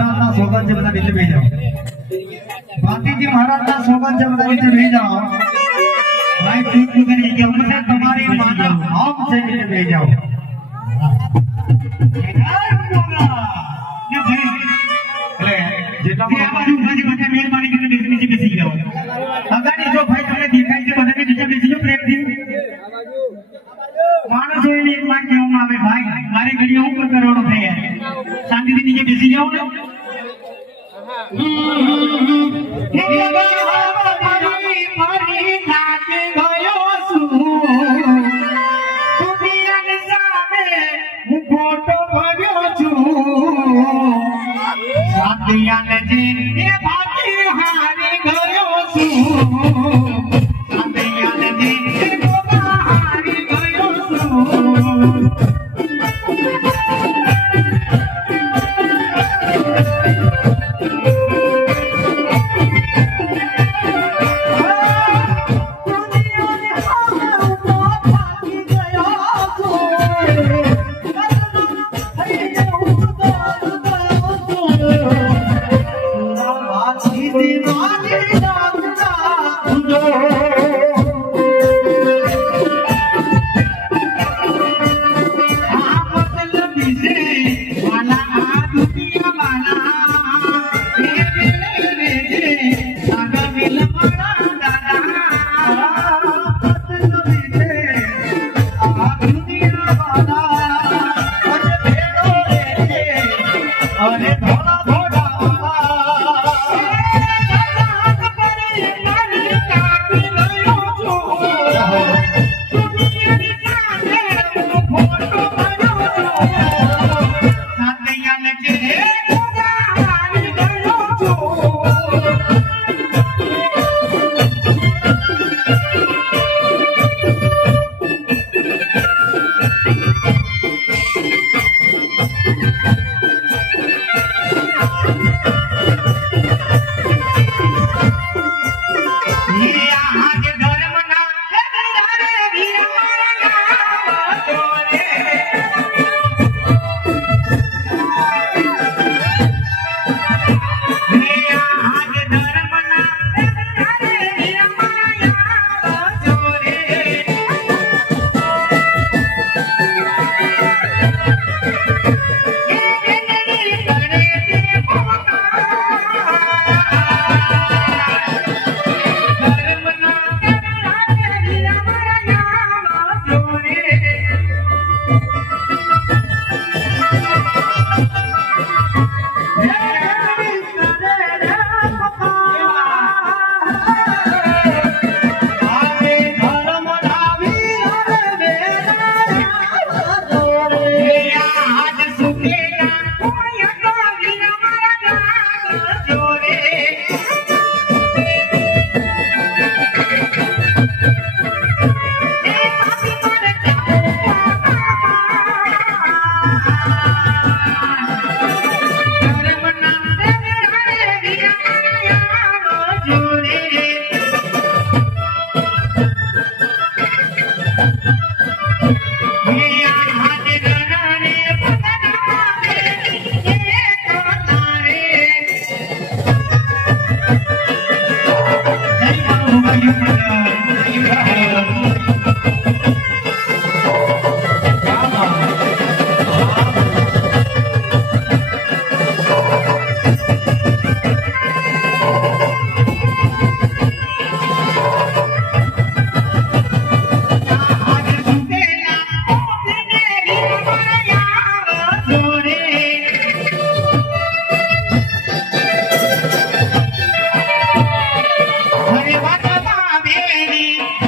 महाराज ना सोगन से बता नीचे भेज जाओ। बाकी जी महाराज ना सोगन से बता नीचे भेज जाओ। भाई ठीक नहीं कि हमसे तुम्हारी माना हम से नीचे भेज जाओ। जेटा बाजू बाजू बता मेहरबानी करके नीचे बेसी जाओ। अगर जो भाई तुमने देखा है बता के नीचे बेसी जाओ प्रेम थी। मानस होने एक बार क्यों आवे भाई मारे गड़ियों ऊपर करोड़ों थे यार शांति से नीचे बेसी जाओ ना। मारी नाचे गयो सु दुनिया सामे હું ફોટો ભર્યો છું સાતિયાને જે એ ભાતી હારી ગયો છું સાતિયાને જે એ ગોબા હારી ગયો છું।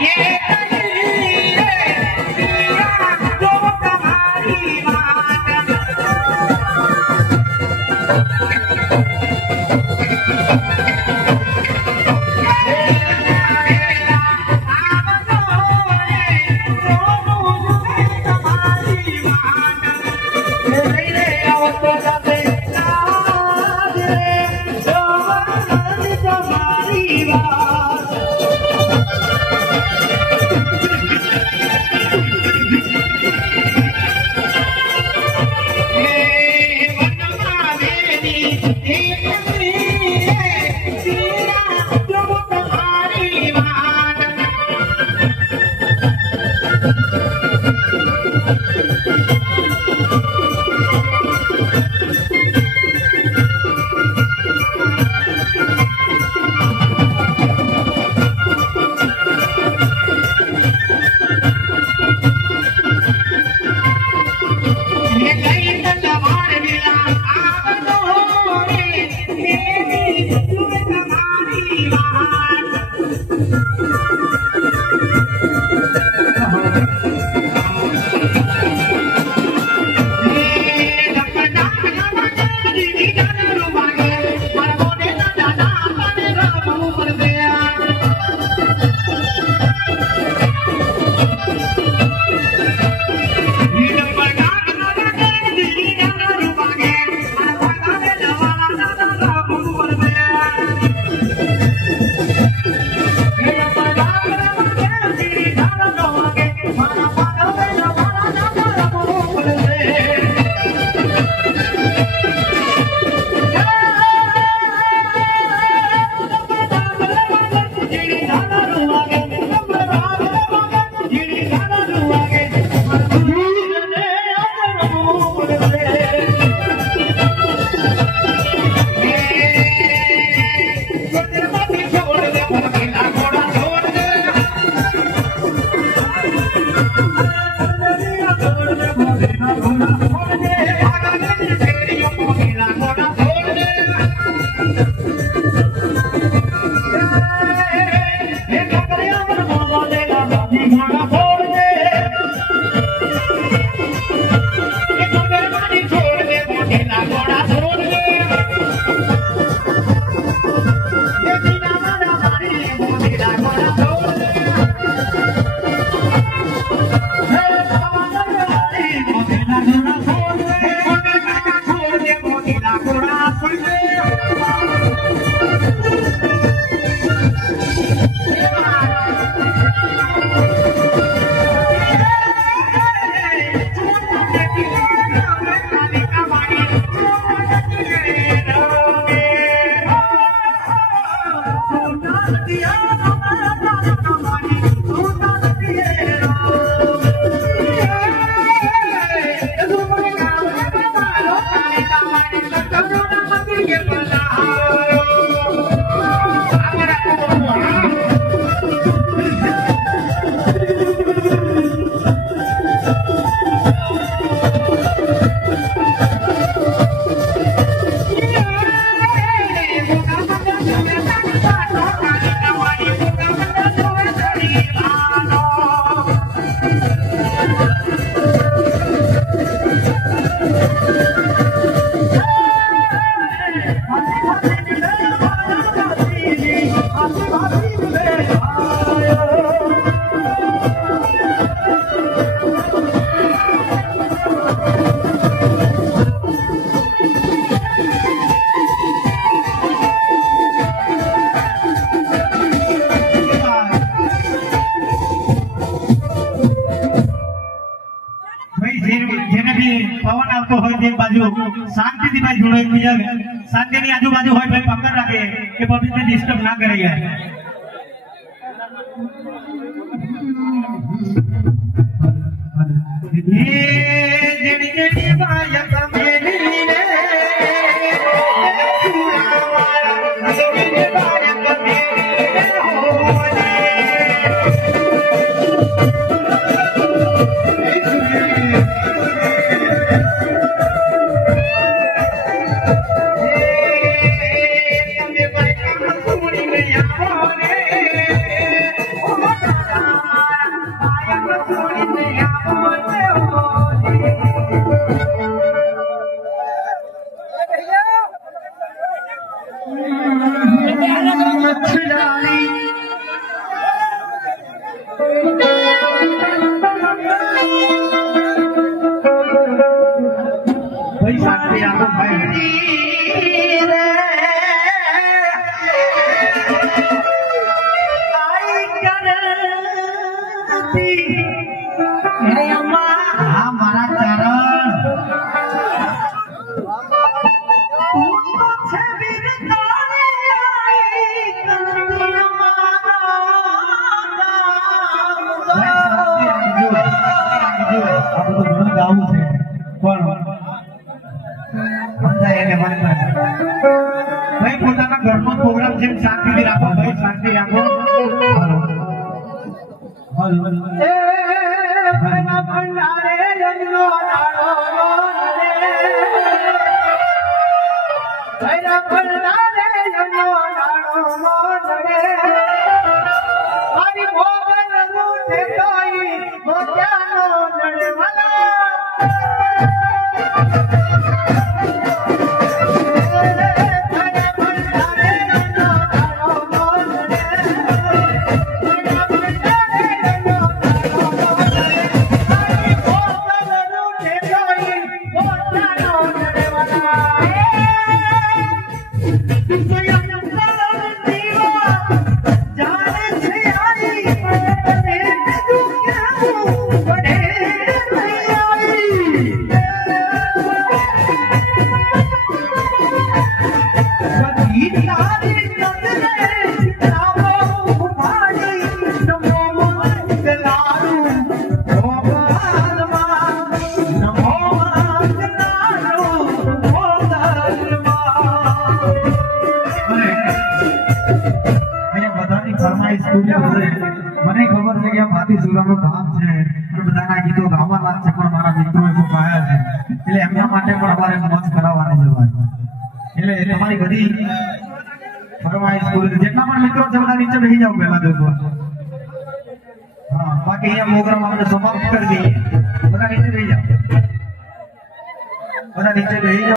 Yeah. શાંતિથી ભાઈ જોડો એકબીજા શાંતિની આજુબાજુ હોય ભાઈ પકડ રાખે કે પબ્લિકને ડિસ્ટર્બ ના કરે યાર જેડી જેડી બાયક મેલી રે જેડી બાયક મેલી રે હોને भाई शांति आगो भाई हाँ मारा चरण भाई પોતાના ઘરનો પ્રોગ્રામ છે શાંતિથી રાખો ભાઈ શાંતિ રાખો એ ભાઈના ભંડારે રંગનો નાળો રે ભાઈના ભંડારે રંગનો નાળો રે મારી ભોગન રૂઠે તોઈ મોજાનો નડવાલા મને ખબર છે કે આ માટી સુરાનું ધામ છે બધાના ગીતો ગાવાના છે પણ મારા મિત્રો એમાં ગાયા છે એટલે એમના માટે પણ અમારે મંચ કરાવવાની છે ભાઈ એટલે તમારી બધી ફરમાઈશ પૂરી જેટલા પણ મિત્રો છે બધા નીચે બેસી જાવ પહેલા દેખો હા બાકી અહીંયા પ્રોગ્રામ આપણે સમાપ્ત કરી દઈએ બધા નીચે બેસી જાવ